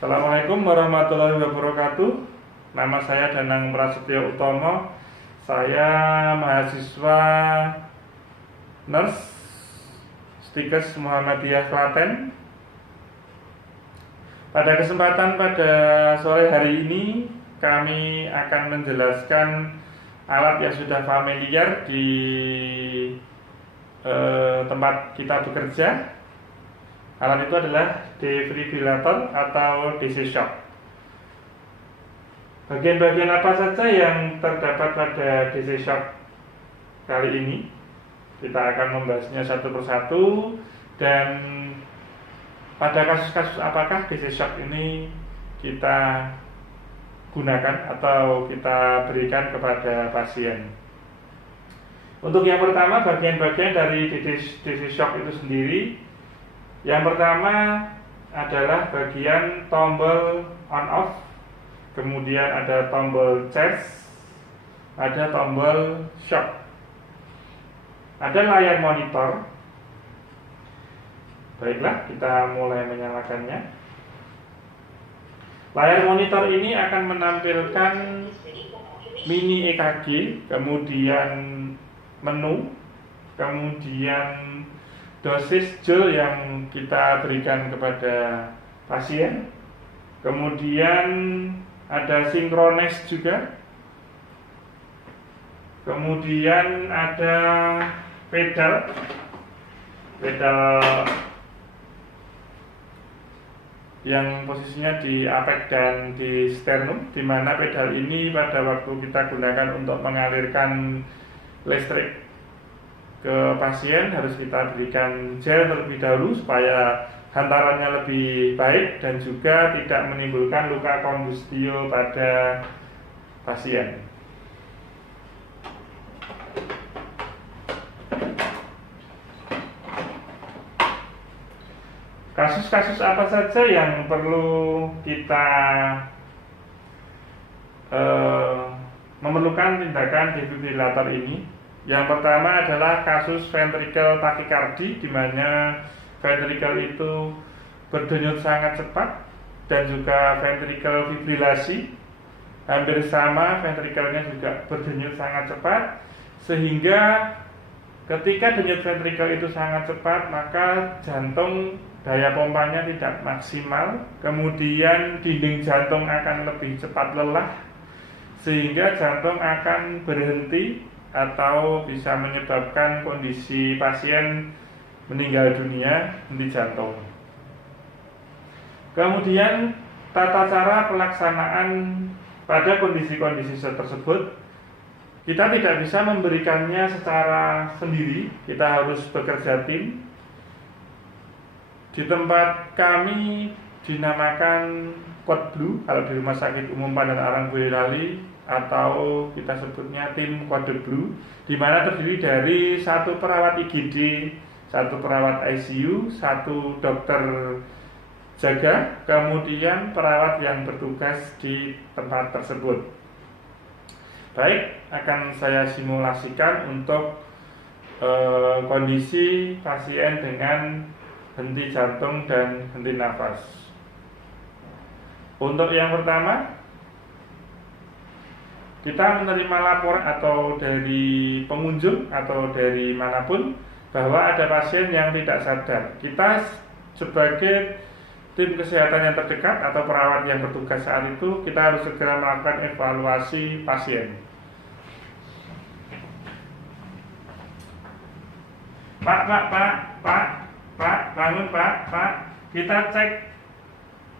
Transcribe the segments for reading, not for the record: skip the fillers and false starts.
Assalamualaikum warahmatullahi wabarakatuh. Nama saya Danang Prasetyo Utomo. Saya mahasiswa Nurse Stikes Muhammadiyah Klaten. Pada kesempatan pada sore hari ini kami akan menjelaskan alat yang sudah familiar di tempat kita bekerja. Alat itu adalah defibrilator atau DC shock. Bagian-bagian apa saja yang terdapat pada DC shock kali ini? Kita akan membahasnya satu persatu. Dan pada kasus-kasus apakah DC shock ini kita gunakan atau kita berikan kepada pasien? Untuk yang pertama, bagian-bagian dari DC shock itu sendiri. Yang pertama adalah bagian tombol on off, kemudian ada tombol charge, ada tombol shock, ada layar monitor. Baiklah, kita mulai menyalakannya. Layar monitor ini akan menampilkan mini EKG, kemudian menu, kemudian dosis gel yang kita berikan kepada pasien, kemudian ada sinkronis juga, kemudian ada pedal yang posisinya di apek dan di sternum, di mana pedal ini pada waktu kita gunakan untuk mengalirkan listrik ke pasien harus kita berikan gel terlebih dahulu supaya hantarannya lebih baik dan juga tidak menimbulkan luka kombustio pada pasien. Kasus-kasus apa saja yang perlu kita memerlukan tindakan defibrilator ini? Yang pertama adalah kasus ventricle tachycardia, di mana ventricle itu berdenyut sangat cepat, dan juga ventricle fibrilasi hampir sama, ventrikelnya juga berdenyut sangat cepat, sehingga ketika denyut ventricle itu sangat cepat maka jantung daya pompanya tidak maksimal, kemudian dinding jantung akan lebih cepat lelah sehingga jantung akan berhenti atau bisa menyebabkan kondisi pasien meninggal dunia, henti jantung. Kemudian tata cara pelaksanaan pada kondisi-kondisi tersebut, kita tidak bisa memberikannya secara sendiri, kita harus bekerja tim. Di tempat kami dinamakan Quad Blue kalau di Rumah Sakit Umum Pandan Arang Boyolali, atau kita sebutnya tim Quad Blue, di mana terdiri dari satu perawat IGD, satu perawat ICU, satu dokter jaga, kemudian perawat yang bertugas di tempat tersebut. Baik, akan saya simulasikan untuk kondisi pasien dengan henti jantung dan henti nafas. Untuk yang pertama, kita menerima laporan atau dari pengunjung atau dari manapun bahwa ada pasien yang tidak sadar. Kita sebagai tim kesehatan yang terdekat atau perawat yang bertugas saat itu, kita harus segera melakukan evaluasi pasien. Pak, bangun Pak. Kita cek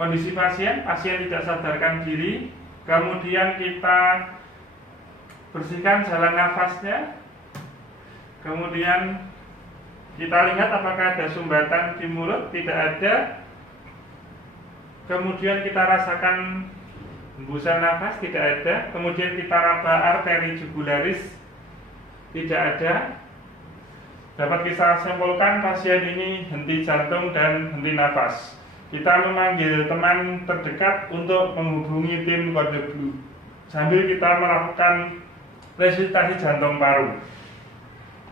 kondisi pasien tidak sadarkan diri, kemudian kita bersihkan jalan nafasnya, kemudian kita lihat apakah ada sumbatan di mulut, tidak ada, kemudian kita rasakan hembusan nafas, tidak ada, kemudian kita raba arteri jugularis, tidak ada. Dapat kita simpulkan pasien ini henti jantung dan henti nafas. Kita memanggil teman terdekat untuk menghubungi tim Quad Blue sambil kita melakukan resusitasi jantung paru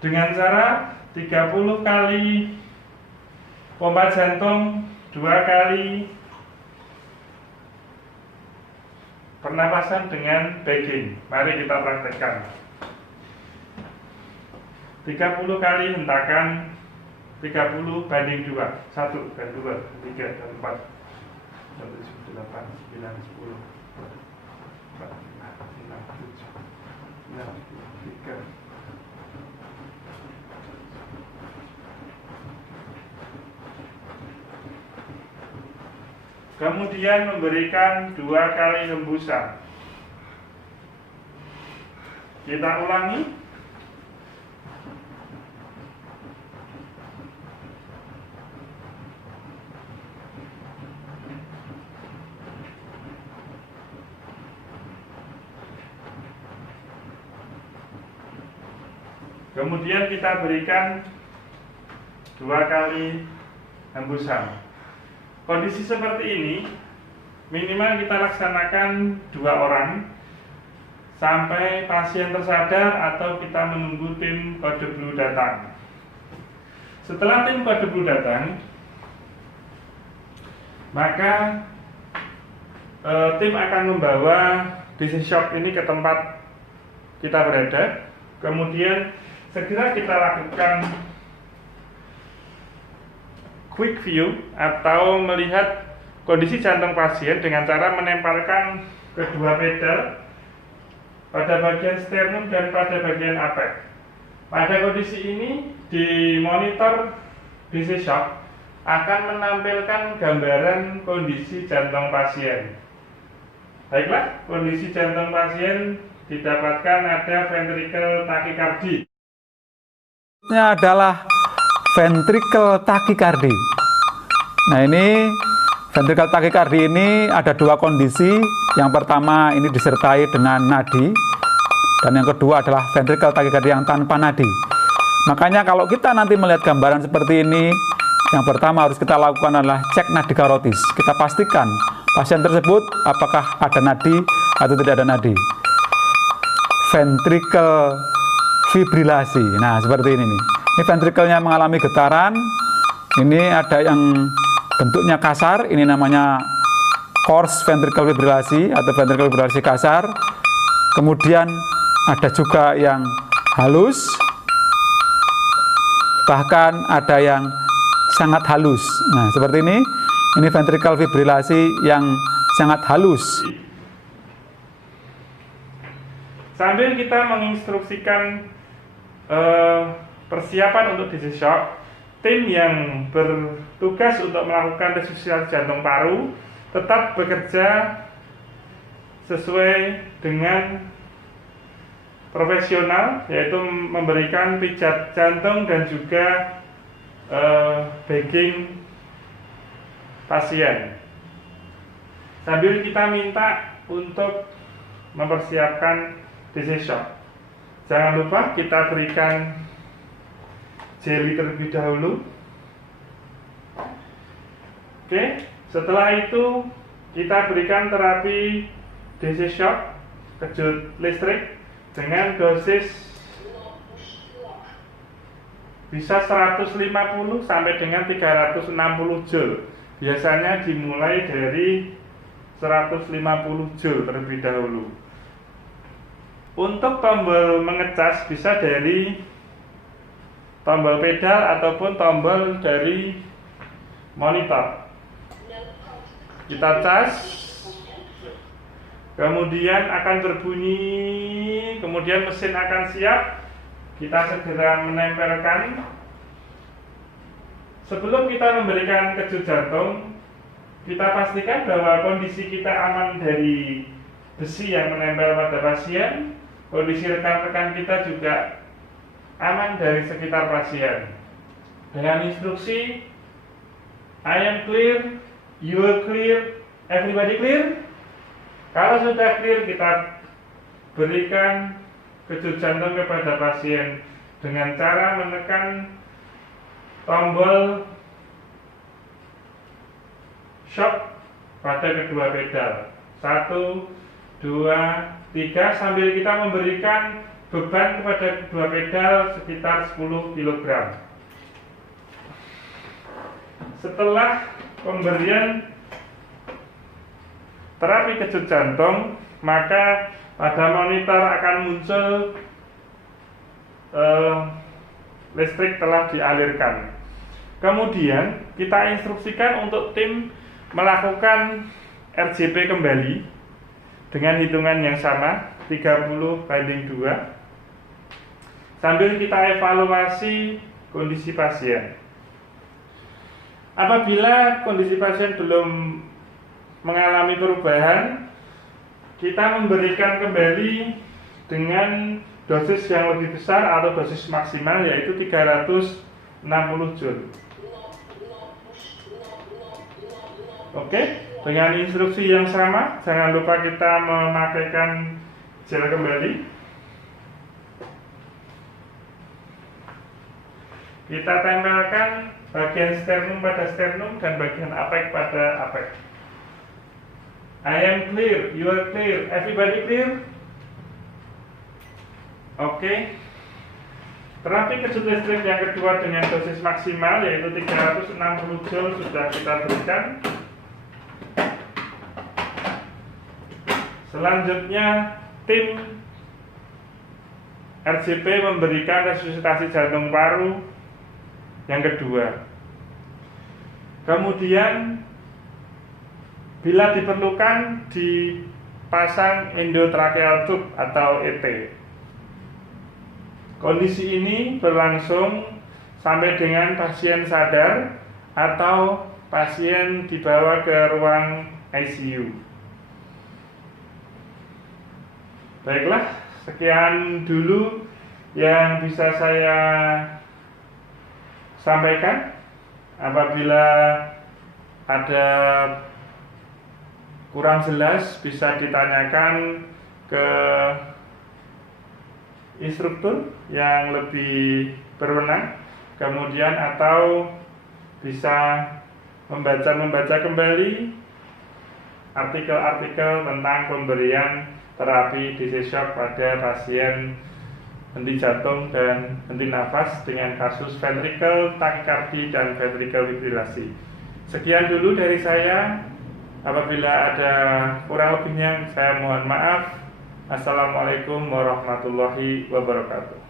dengan cara 30 kali pompa jantung, 2 kali pernapasan dengan bagging. Mari kita praktekkan. 30 kali hentakan 30 banding 2. 1 dan 2, 3 dan 4. 1, 8, 9, 10, 4, 5, 6, 7, 9, 3. Kemudian memberikan 2 kali hembusan. Kita ulangi. Kemudian kita berikan 2 kali hembusan. Kondisi seperti ini minimal kita laksanakan 2 orang sampai pasien tersadar atau kita menunggu tim kode blue datang. Setelah tim kode blue datang, maka tim akan membawa DC shock ini ke tempat kita berada. Kemudian segera kita lakukan quick view atau melihat kondisi jantung pasien dengan cara menempelkan kedua pedal pada bagian sternum dan pada bagian apex. Pada kondisi ini di monitor DC shock akan menampilkan gambaran kondisi jantung pasien. Baiklah, kondisi jantung pasien didapatkan ada ventricle tachycardia. Ini adalah ventricle tachycardia. Nah, ini ventricle tachycardia ini ada 2 kondisi. Yang pertama ini disertai dengan nadi, dan yang kedua adalah ventricle tachycardia yang tanpa nadi. Makanya kalau kita nanti melihat gambaran seperti ini, yang pertama harus kita lakukan adalah cek nadi karotis. Kita pastikan pasien tersebut apakah ada nadi atau tidak ada nadi. Ventricle fibrilasi. Nah, seperti ini nih. Ini ventrikelnya mengalami getaran. Ini ada yang bentuknya kasar, ini namanya coarse ventricle fibrilasi atau ventricle fibrilasi kasar. Kemudian ada juga yang halus, bahkan ada yang sangat halus. Nah, seperti ini ventricle fibrilasi yang sangat halus. Sambil kita menginstruksikan persiapan untuk DC shock, tim yang bertugas untuk melakukan resusitasi jantung paru tetap bekerja sesuai dengan profesional, yaitu memberikan pijat jantung dan juga bagging pasien. Sambil kita minta untuk mempersiapkan DC shock. Jangan lupa kita berikan jeli terlebih dahulu. Oke, setelah itu kita berikan terapi DC shock kejut listrik dengan dosis bisa 150 sampai dengan 360 joule. Biasanya dimulai dari 150 joule terlebih dahulu. Untuk tombol mengecas bisa dari tombol pedal ataupun tombol dari monitor. Kita cas, kemudian akan berbunyi, kemudian mesin akan siap. Kita segera menempelkan. Sebelum kita memberikan kejut jantung, kita pastikan bahwa kondisi kita aman dari besi yang menempel pada pasien. Kondisi rekan-rekan kita juga aman dari sekitar pasien. Dengan instruksi I am clear, you are clear, everybody clear. Kalau sudah clear, kita berikan kejut jantung kepada pasien dengan cara menekan tombol shock pada kedua pedal. 1, 2, 3 sambil kita memberikan beban kepada kedua pedal sekitar 10 kg. Setelah pemberian terapi kejut jantung, maka pada monitor akan muncul listrik telah dialirkan. Kemudian kita instruksikan untuk tim melakukan RJP kembali dengan hitungan yang sama 30/2 sambil kita evaluasi kondisi pasien. Apabila kondisi pasien belum mengalami perubahan, kita memberikan kembali dengan dosis yang lebih besar atau dosis maksimal, yaitu 360 joule. Oke, dengan instruksi yang sama, jangan lupa kita memakaikan gel kembali. Kita tempelkan bagian sternum pada sternum dan bagian apek pada apek. I am clear, you are clear, everybody clear? Oke. Terapi kejut listrik yang kedua dengan dosis maksimal yaitu 360 joule sudah kita berikan. Selanjutnya tim RJP memberikan resusitasi jantung paru yang kedua. Kemudian bila diperlukan dipasang endotracheal tube atau ET. Kondisi ini berlangsung sampai dengan pasien sadar atau pasien dibawa ke ruang ICU. Baiklah, sekian dulu yang bisa saya sampaikan. Apabila ada kurang jelas bisa ditanyakan ke instruktur yang lebih berwenang, kemudian atau bisa membaca kembali artikel-artikel tentang pemberian terapi DC shock pada pasien henti jantung dan henti nafas dengan kasus ventricle tachycardia dan ventricle fibrilasi. Sekian dulu dari saya. Apabila ada kurang lebihnya saya mohon maaf. Assalamualaikum warahmatullahi wabarakatuh.